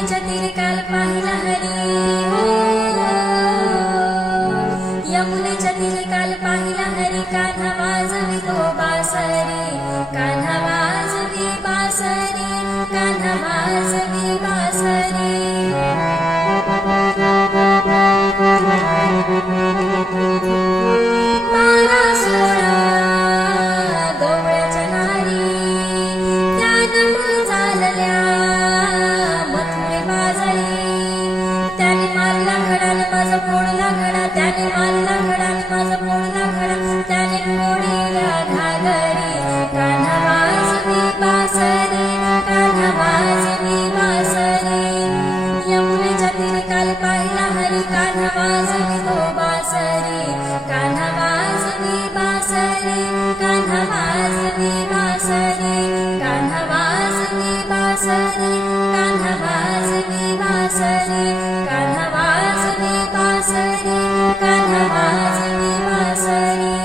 यमुनेच्या तीरी काल पाहिला हरी यमुनेच्या तीरी काल पाहिला हरी कान्हा वाजवी तो बासरी कान्हा वाजवी बासरी कान्हा वाजवी बासरी त्याने मारला घडा माझा फोडला घडा त्याने फोडीला घागरी कान्हा वाजवी बासरी कान्हा वाजवी बासरी यमुनेच्या तीरी काल पाहिला हरी कान्हा वाजवी तो बासरी कान्हा वाजवी बासरी कान्हा वाजवी बासरी कान्हा वाजवी बासरी कान्हा वाजवी बासरी कान्हा वाजवी बासरी कान्हा वाजवी बासरी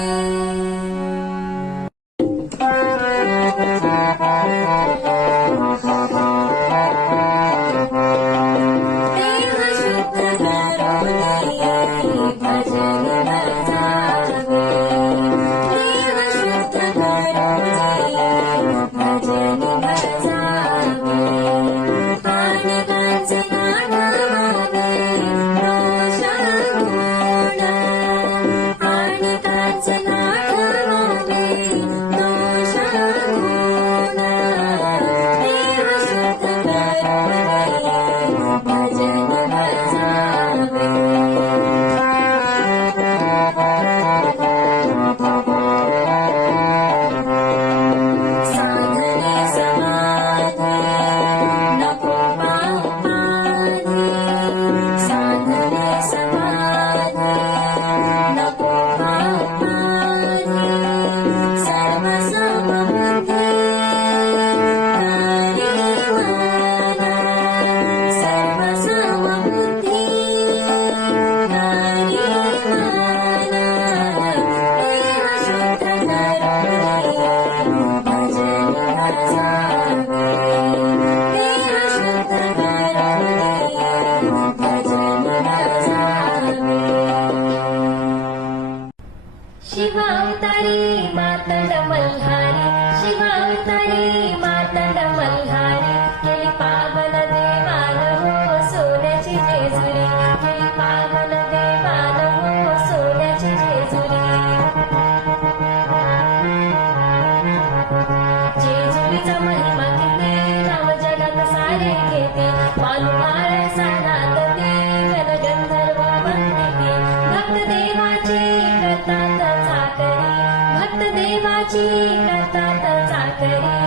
देव शुद्ध करुणी भजन बजावे देव शुद्ध करुणी भजन बजावे आणि गांजना गावे दोष गुण आणि गांजना गावे दोष गुण देव शुद्ध करुणी भजन बजावे साधने समाधी नको पावपाधी साधने समाधी नको पावपाधी सर्व समबुद्धी हरिवाना सर्व समबुद्धी हरिवाना देव शुद्ध करुणी भजन बजावे देव शुद्ध करुणी भजन बजावे शिवावतारी मातंड मल्हारी शिवावतारी मातंड मल्हारी केली पावन देवान हो सोन्याची जेजुरी केली पावन देवान हो सोन्याची जेजुरी जेजुरीचा महिमा किती राम जगात सारे घेते मानुमार सानात ते गणगंधर्व वंदिते भक्त देवाची करतात चाकरी भक्त देवाची करतात चाकरी